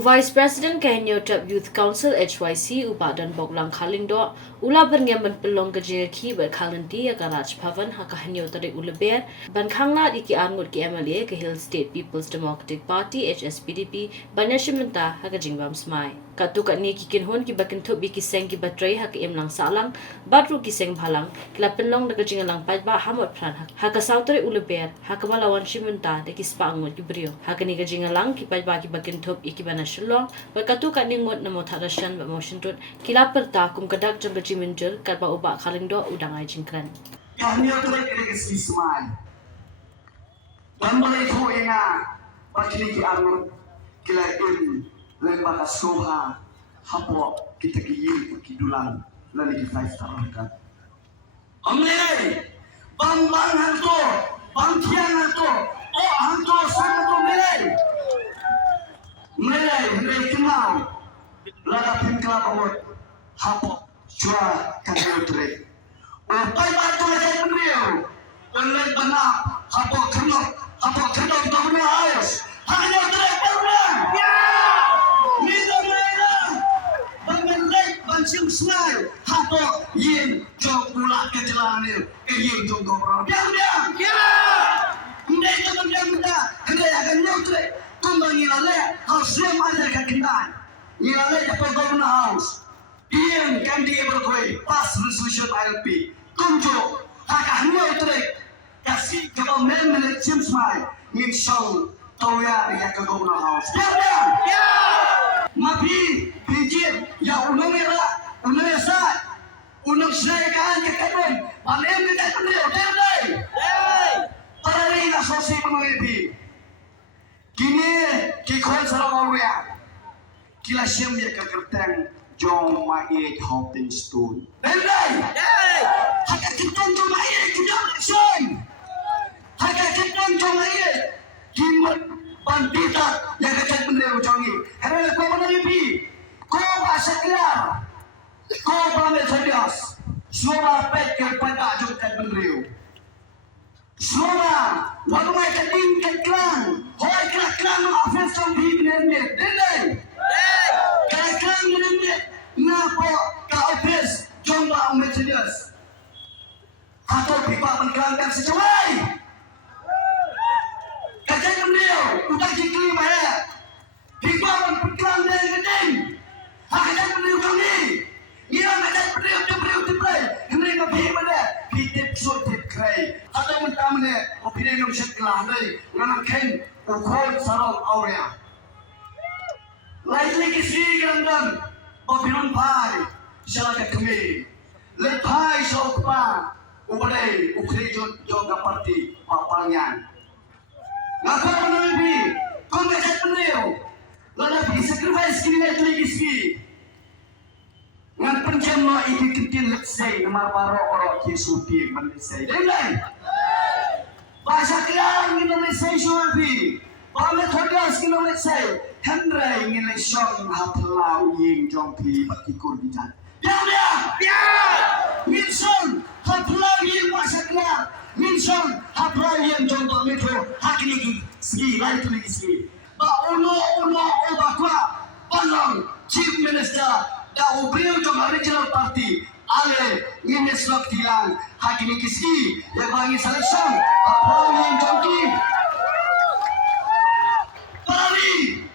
Vice President Kenyo Tap Youth Council HYC upadan boklang kalindo ula bernyaman pelong gejeki berkalanti ya Raj Bhavan hakahanyo tare uleber ban khangna iki angut ki MLA ke Hill State People's Democratic Party HSPDP banyashimenta hakajingbam smai katu katni ki kinhon ki bakin thubi ki seng ki batrai hak emlang salang batru ki seng bhalang kila penlong de gejingalang pajba hamot pran haka sautare uleber hakabalawan shimenta de ki spangot ki brio hakani gejingalang ki pajba ki bakin thub iki bana Shillong, berkatu kat ningot namo tharashan motion tut kila perta kum kadak jang gaji minjur karba ubak kalindo udang ai jingkran. Kami tuai kerja semai. Bambal itu enga bakini ki angun kila in lemba kasoha hapo kita kiyi kidulan lali ki 5 star kan. Amne bang hantu bang tiang hantu oh hantu sana tu melai. Mulai dari kenal, laga pengkala awat, hapo, cua kacau terik. Upai batu lagi beliau, oleh benar, hapo kenal tahunnya ayas, hanya terik berulang. Ya, minum mereka, bangun lek, bancing senai, hapo yin jom pula kejelanin, yin jom gorong. Diam. Ya, mereka hendak akan nyutrek. Kumbang nilai harusnya ada kekintan. Nilai dapat government house. Ian kan dia berkuai pas resolution ILP. Kunjung hakahnya itu kasih government menecim semai minsau tawar ya ke government house. Ya. Mapi pijit ya unang sa unang saya kan ya kadang. Malam kita beliau dai. Para ini asosiasi mengepi. Kini kikon sarang awya kila siyam ya kakerteng jong maik hopping stone. Bendai, haka kitong jong maik kijam leksyon. Haka kitong jong maik kimot bandita ya kaket bendai ujongi. Herel ko mana yubi, ko basaklar, ko pametodias, semua pet pada jong kat bendai. Semua, walau mereka tingkat klan, hoi klan office som di benar-benar, dendai. Klan benar-benar, napa ke office jomba Mercedes. Atau pipa pengkelankan sejauh. Kajian beliau, udah jikli bayar. Pipa pengkelankan dan gedeng. Kajian beliau kami. Ia kajian beliau diplay. Henry mabih mana? Hitip sutip kray. Atau mentamne opinion yang sekelah dari nganang ken ukol sarong aurea. Lain kisi gandam opinion pai siapa kami lepai sokpa ubadai ukrejo joga parti papangan. Ngapa menabi komekat beliau lalu di sacrifice kini lagi kisi. Ngan penjam lo ini kentin let's say nomor baru orang kisuti Malaysia. Dengar. Bahasa kelang Indonesia suami. Bahasa Togas Indonesia. Henry Indonesia haplau ying jompi bakikur bijan. Dia. Minson haplau ying bahasa kelang. Minson haplau ying jompi metro. Hakini ski lain tu lagi ski. Ba uno bakwa balong Chief Minister. Da ubrio jom original party ale ini slot tilang hakini kisi yang bagi selection apa yang jomki Bali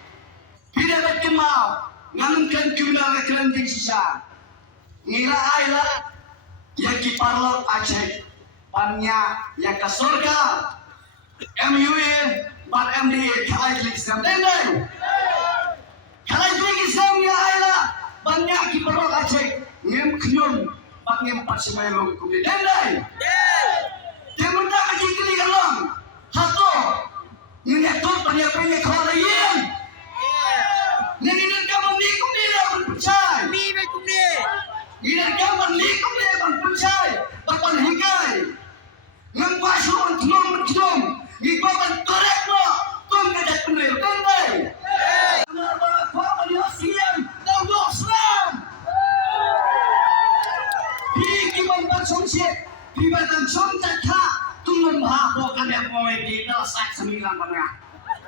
tidak berkemau nganungkan kriminal kelenting sisa ngira aila yang kiparlok Aceh pannya yang ke surga MUA ban MDA kalai klik Islam dendai kalai klik Islam ya aila banyak kiparok Aceh ngem knyum bak ngem pat semelong kumde dendai temen tak kaji kili kalong hato ngene to banyak banyak khalayen ngene kamu ni kumde ban percaya ni be kumde ngene kamu ni kumde ban percaya ban hikai ngem pasun knyum ni ban korek mo kum ke dak kumde dendai dia pawai kita sak sembilan bana